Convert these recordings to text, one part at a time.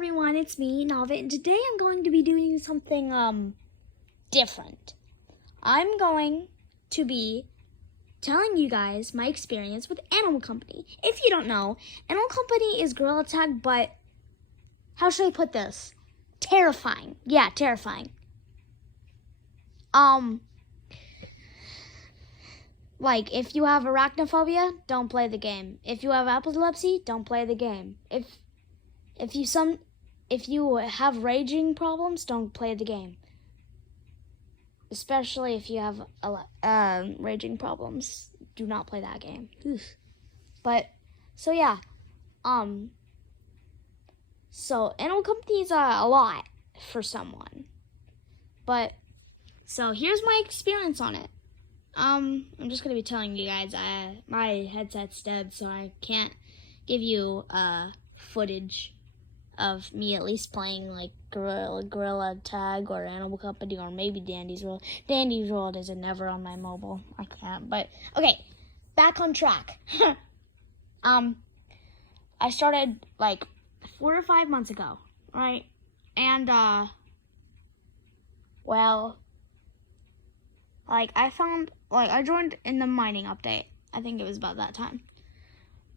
everyone, it's me, Nava, and today I'm going to be doing something different. I'm going to be telling you guys my experience with Animal Company. If you don't know, Animal Company is Gorilla Tag, but how should I put this? Terrifying. Yeah, terrifying. Like, if you have arachnophobia, don't play the game. If you have epilepsy, don't play the game. If you have raging problems, don't play the game. Especially if you have raging problems, do not play that game. Oof. But so yeah, so Animal Company is a lot for someone. But so here's my experience on it. I'm just gonna be telling you guys. My headset's dead, so I can't give you footage of me at least playing like Gorilla Tag or Animal Company or maybe Dandy's World. Dandy's World is never on my mobile. I can't. But okay, back on track. I started like 4 or 5 months ago, right? And well, like I joined in the mining update. I think it was about that time,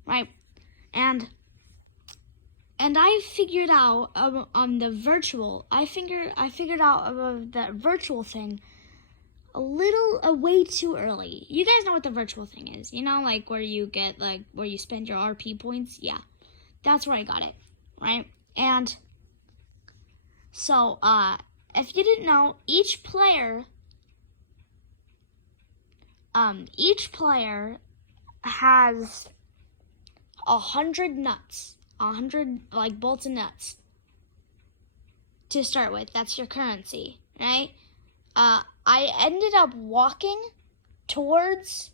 right? And I figured out on the virtual. I figured out about that virtual thing a way too early. You guys know what the virtual thing is, you know, like where you get where you spend your RP points. Yeah, that's where I got it, right? And so if you didn't know, each player has 100 nuts. 100 like bolts and nuts to start with. That's your currency, right? I ended up walking towards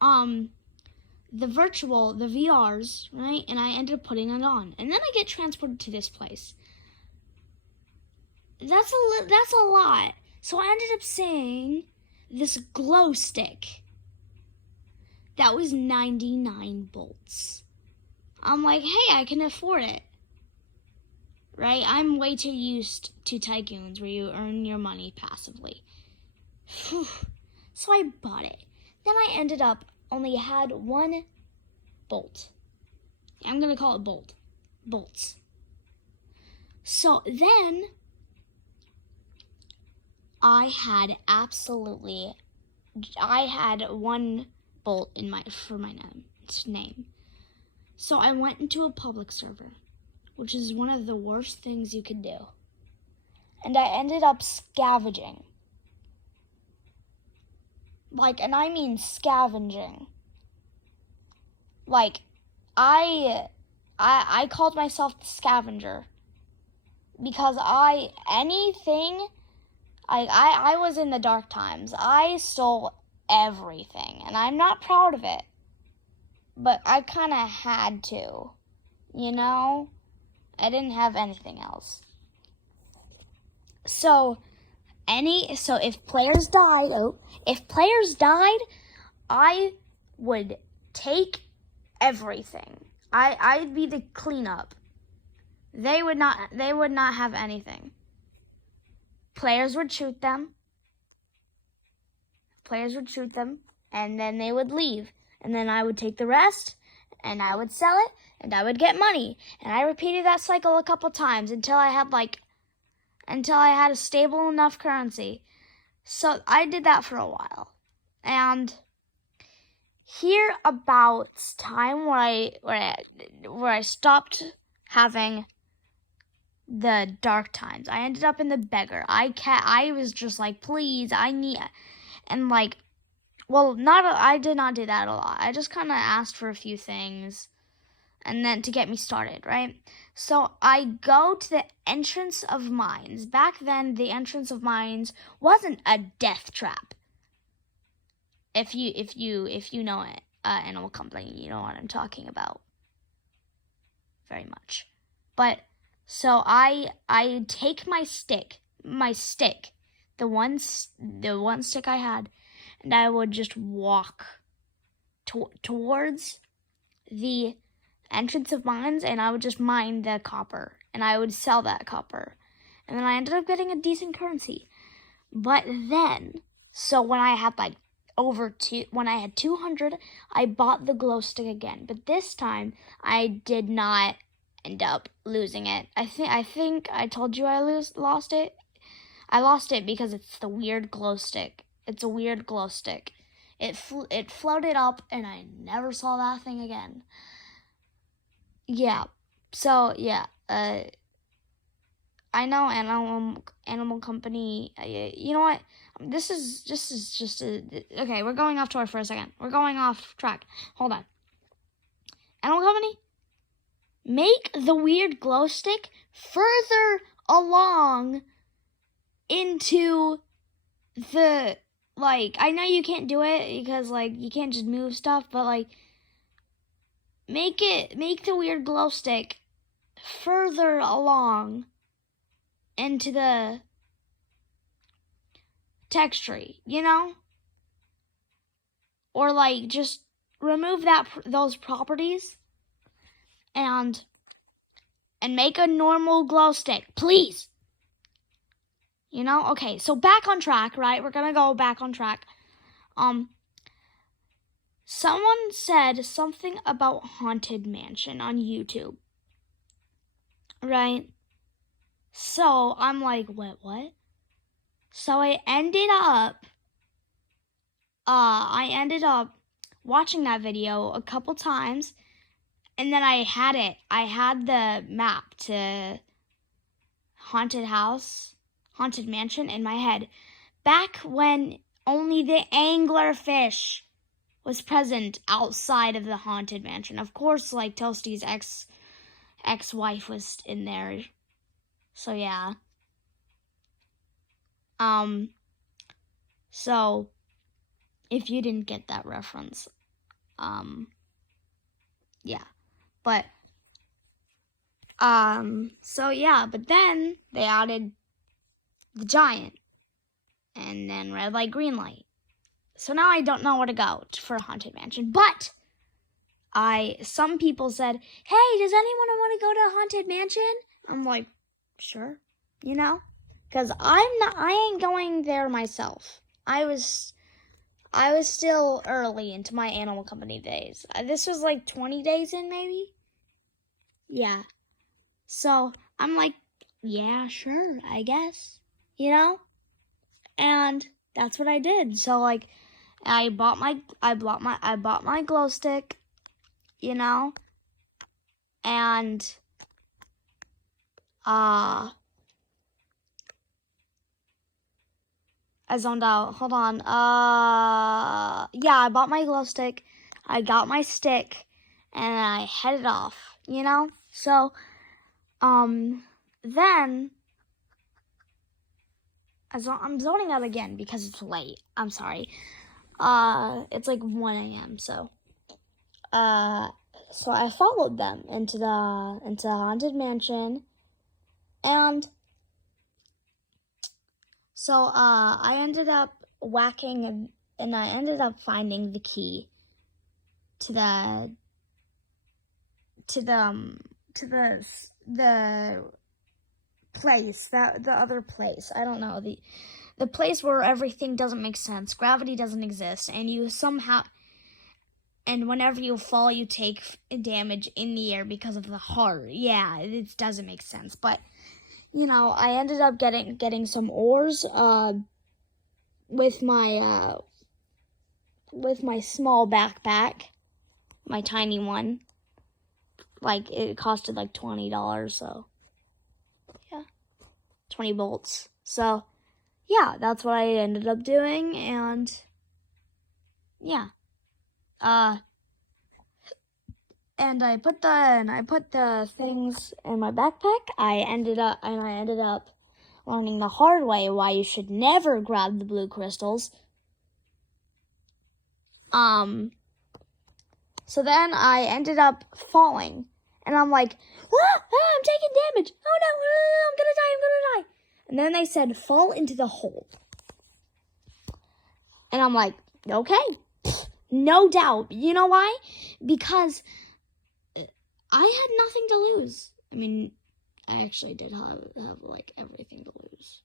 the VRs, right? And I ended up putting it on, and then I get transported to this place. That's a lot. So I ended up seeing this glow stick that was 99 bolts. I'm like, hey, I can afford it, right? I'm way too used to tycoons where you earn your money passively. Whew. So I bought it. Then I ended up only had one bolt. I'm going to call it bolts. So then I had one bolt for my name. So I went into a public server, which is one of the worst things you could do. And I ended up scavenging. And I mean scavenging. I called myself the scavenger because I was in the dark times. I stole everything, and I'm not proud of it. But I kind of had to, you know? I didn't have anything else. So if players died, I would take everything. I'd be the cleanup. They would not have anything. Players would shoot them, and then they would leave. And then I would take the rest, and I would sell it, and I would get money. And I repeated that cycle a couple times until I had a stable enough currency. So I did that for a while. And here about time where I stopped having the dark times, I ended up in the beggar. I was just like, please, I need, and I did not do that a lot. I just kind of asked for a few things and then to get me started, right? So I go to the entrance of mines. Back then, the entrance of mines wasn't a death trap. If you know it, Animal Company, you know what I'm talking about. Very much. But so I take my stick, the one stick I had, and I would just walk towards the entrance of mines, and I would just mine the copper, and I would sell that copper. And then I ended up getting a decent currency. But then, so when I had like when I had 200, I bought the glow stick again. But this time, I did not end up losing it. I think I told you I lost it. I lost it because it's the weird glow stick. It's a weird glow stick. It floated up, and I never saw that thing again. Yeah. So yeah. I know Animal Company. You know what? This is just okay. We're going off tour for a second. We're going off track. Hold on. Animal Company, make the weird glow stick further along into the, like, I know you can't do it because, like, you can't just move stuff, but, like, make the weird glow stick further along into the text tree, you know? Or, like, just remove those properties and make a normal glow stick, please. You know? Okay, so back on track, right? We're gonna go back on track. Someone said something about Haunted Mansion on YouTube, right? So I'm like, what? So I ended up watching that video a couple times, and then I had the map to Haunted Mansion in my head, back when only the anglerfish was present outside of the Haunted Mansion. Of course, like, Toasty's ex-wife was in there. So yeah. So if you didn't get that reference, yeah. But so yeah, but then they added the giant and then red light, green light. So now I don't know where to go for Haunted Mansion, but some people said, hey, does anyone want to go to Haunted Mansion? I'm like, sure, you know, because I ain't going there myself. I was still early into my Animal Company days. This was like 20 days in, maybe? Yeah. So I'm like, yeah, sure, I guess, you know? And that's what I did. So, like, I bought my glow stick, you know? And I zoned out. Hold on. Yeah, I bought my glow stick. I got my stick, and I headed off, you know? So, then I'm zoning out again because it's late. I'm sorry. It's like 1 a.m. So I followed them into the Haunted Mansion, and so I ended up whacking and I ended up finding the key to the place, the other place. I don't know, the place where everything doesn't make sense. Gravity doesn't exist, and you somehow, and whenever you fall, you take damage in the air because of the heart. Yeah, it doesn't make sense. But, you know, I ended up getting some ores with my small backpack, my tiny one. Like, it costed like $20, so yeah, 20 bolts. So yeah, that's what I ended up doing, and yeah. And I put the things in my backpack. I ended up learning the hard way why you should never grab the blue crystals. So then I ended up falling, and I'm like, I'm taking damage. Oh no, I'm gonna die. And then they said, fall into the hole. And I'm like, okay, no doubt. You know why? Because I had nothing to lose. I mean, I actually did have like everything to lose.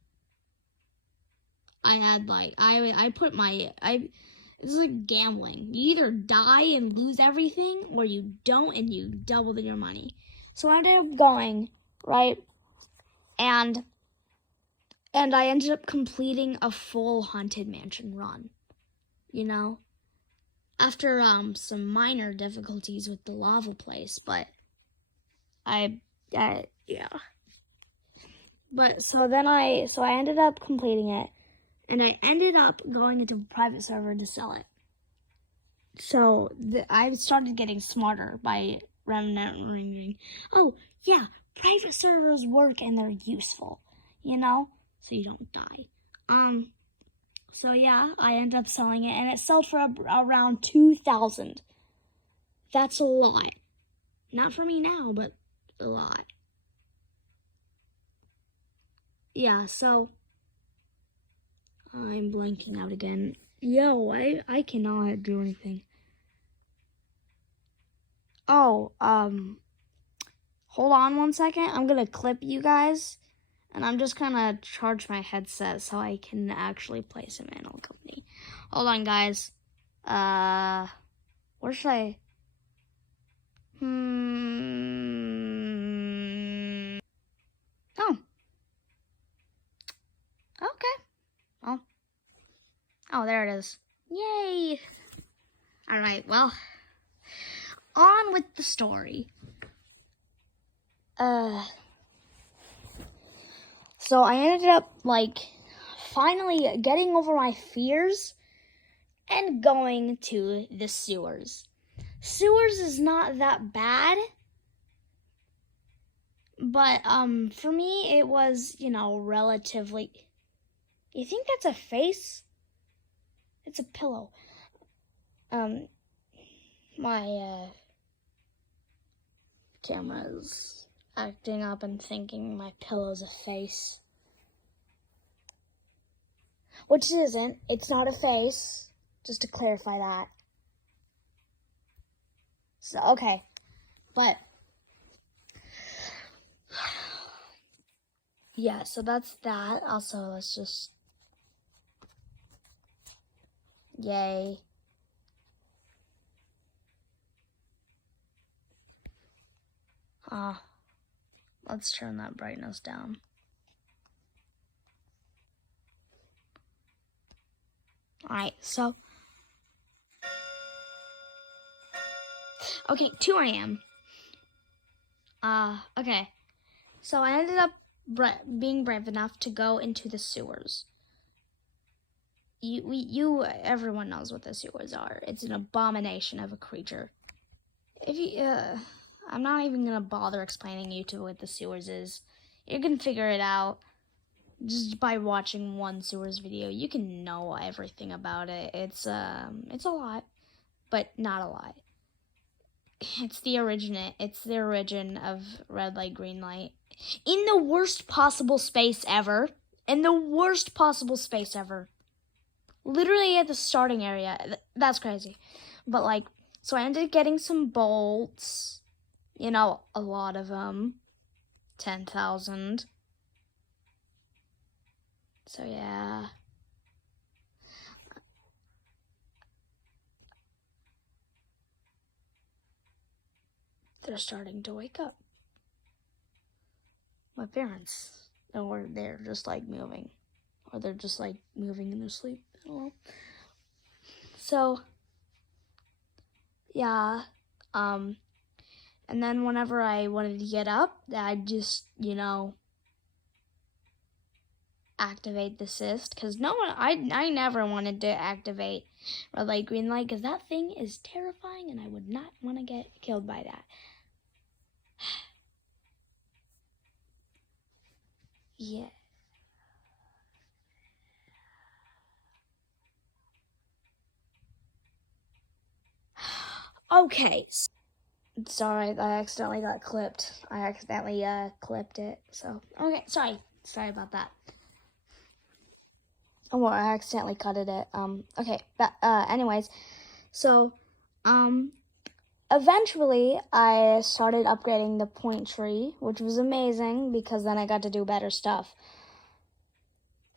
I had like I put my this is like gambling. You either die and lose everything, or you don't and you double your money. So I ended up going, right, and I ended up completing a full Haunted Mansion run. You know, after some minor difficulties with the lava place, but yeah. But so I ended up completing it, and I ended up going into a private server to sell it. So I started getting smarter by remembering, oh yeah, private servers work and they're useful, you know, so you don't die. So yeah, I ended up selling it, and it sold for around 2,000. That's a lot. Not for me now, but a lot. Yeah, so I'm blanking out again. Yo, I cannot do anything. Oh, hold on 1 second. I'm gonna clip you guys, and I'm just gonna charge my headset so I can actually play some Animal Company. Hold on, guys. Where should I? Oh. Okay. Well. Oh, there it is. Yay. All right. Well, on with the story. So I ended up like finally getting over my fears and going to the sewers. Sewers is not that bad, but for me it was, relatively. You think that's a face? It's a pillow. My camera's acting up and thinking my pillow's a face. Which it isn't. It's not a face. Just to clarify that. So, okay. But, yeah, so that's that. Also, let's just... Yay. Let's turn that brightness down. Alright, so... Okay, 2 AM. Okay. So I ended up being brave enough to go into the sewers. Everyone knows what the sewers are. It's an abomination of a creature. I'm not even gonna bother explaining you to what the sewers is. You can figure it out just by watching one sewers video. You can know everything about it. It's a lot, but not a lot. It's the origin of red light, green light. In the worst possible space ever. Literally at the starting area. That's crazy. But so I ended up getting some bolts. A lot of them. 10,000. So yeah. They're starting to wake up. My parents. Or they're just moving. Or they're just moving in their sleep. I don't know. So yeah. And then whenever I wanted to get up, I'd just, activate the cyst. Because I never wanted to activate red light, green light. Because that thing is terrifying and I would not want to get killed by that. Yeah. Okay. Sorry, I accidentally got clipped. I accidentally clipped it. So, okay, sorry about that. Oh, well, I accidentally cut it. Okay, but anyways, so eventually, I started upgrading the point tree, which was amazing because then I got to do better stuff.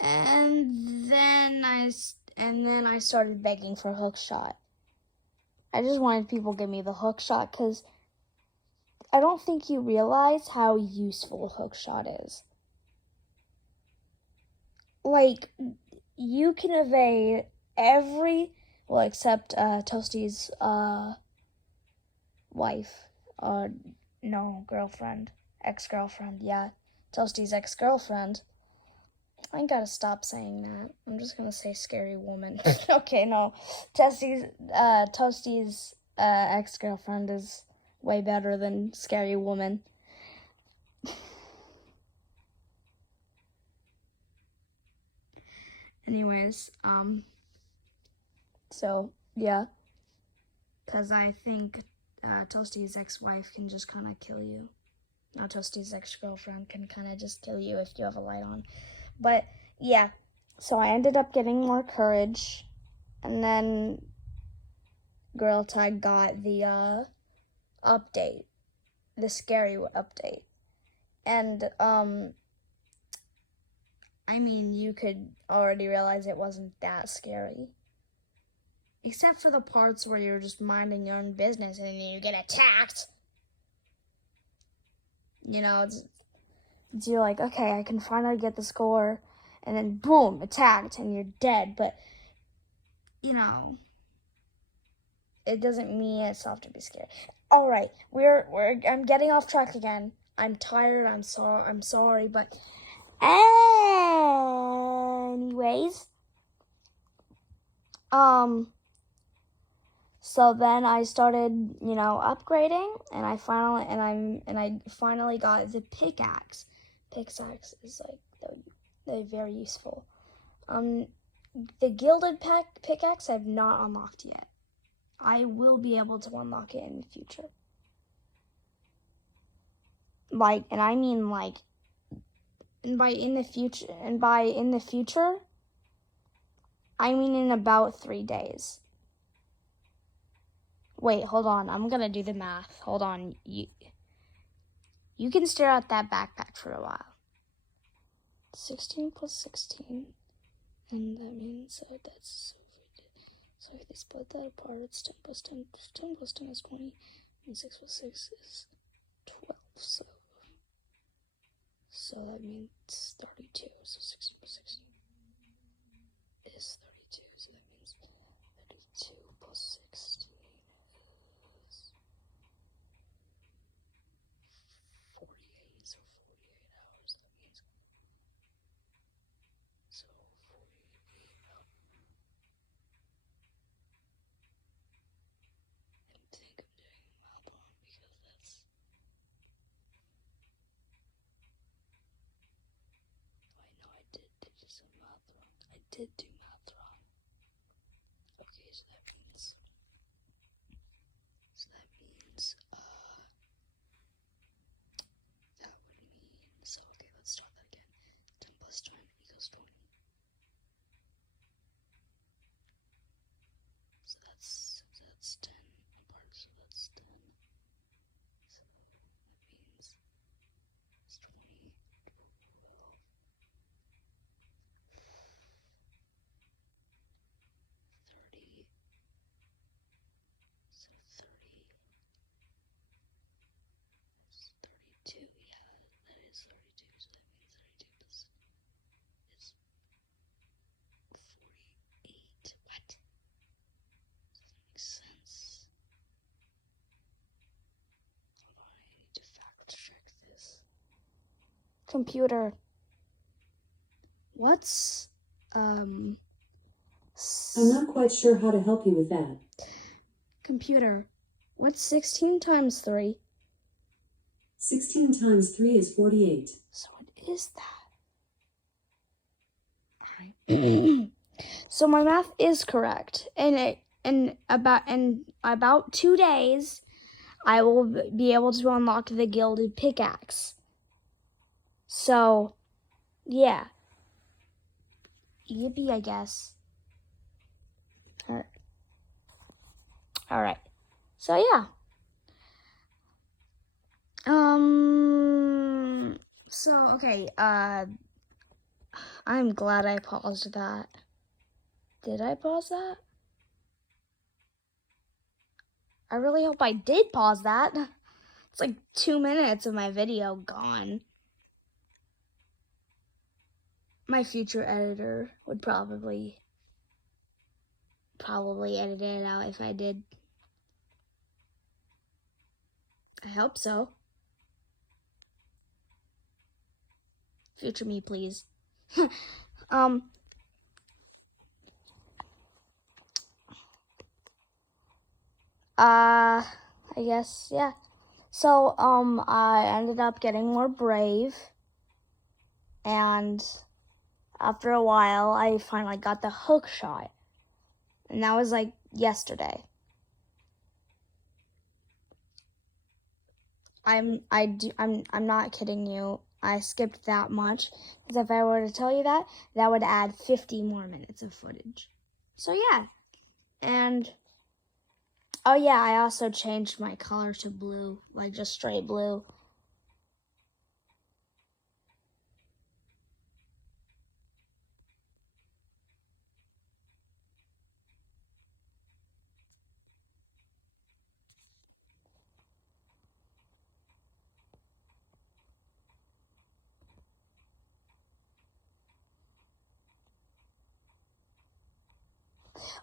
And then I started begging for hook shot. I just wanted people to give me the hook shot because I don't think you realize how useful hook shot is. Like, you can evade except Toasty's wife, ex-girlfriend, yeah, Toasty's ex-girlfriend. I gotta stop saying that. I'm just gonna say scary woman. Okay, no, Toasty's ex-girlfriend is way better than scary woman. Anyways, so yeah, because I think Toasty's ex-wife can just kind of kill you. Not Toasty's ex-girlfriend can kind of just kill you if you have a light on. But yeah, so I ended up getting more courage, and then Girl Tag got the update, the scary update, and I mean, you could already realize it wasn't that scary. Except for the parts where you're just minding your own business and then you get attacked. You know, you're like, okay, I can finally get the score. And then boom, attacked and you're dead. But, you know, it doesn't mean itself to be scary. All right, I'm getting off track again. I'm tired, I'm sorry, but anyways, so then I started, upgrading, and I finally got the pickaxe. Pickaxe is like they're very useful. The gilded pickaxe I've not unlocked yet. I will be able to unlock it in the future. By in the future, I mean in about 3 days. Wait, hold on. I'm gonna do the math. Hold on. You can stare at that backpack for a while. 16 plus 16. And that means so if they split that apart, it's 10 plus 10. 10 plus 10 is 20. And 6 plus 6 is 12. So that means 32. So 16 plus 16 is 32. So that means 32 plus 16 is 48. So 48 hours. That means so 48 hours. I think I'm doing math wrong because that's. I did do some math wrong. I did do math wrong. Okay, so that means that would mean, so okay, let's start that again. 10 plus 10 equals 20. So that's 10 apart, so that's 10. So that means it's 20, 12, 30. So 30 is 32. Yeah, that is 32. So that means 32 plus is 48. What? Doesn't make sense. Hold on, I need to fact check this. Computer. What's I'm not quite sure how to help you with that. Computer. What's 16 times 3? 16 times 3 is 48. So it is that. Alright. So my math is correct. And in about 2 days, I will be able to unlock the gilded pickaxe. So, yeah. Yippee, I guess. Alright. So, yeah. So, okay, I'm glad I paused that. Did I pause that? I really hope I did pause that. It's like 2 minutes of my video gone. My future editor would probably edit it out if I did. I hope so. Future me, please. I guess, yeah. So, I ended up getting more brave, and after a while, I finally got the hook shot, and that was like yesterday. I'm not kidding you. I skipped that much, because if I were to tell you that, that would add 50 more minutes of footage. So yeah, and oh yeah, I also changed my color to blue, like just straight blue.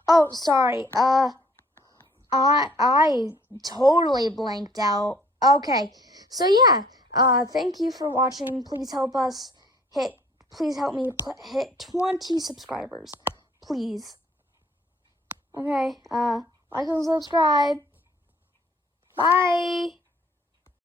Oh, sorry. I totally blanked out. Okay. So yeah, thank you for watching. Please help me hit 20 subscribers. Please. Okay. Like and subscribe. Bye.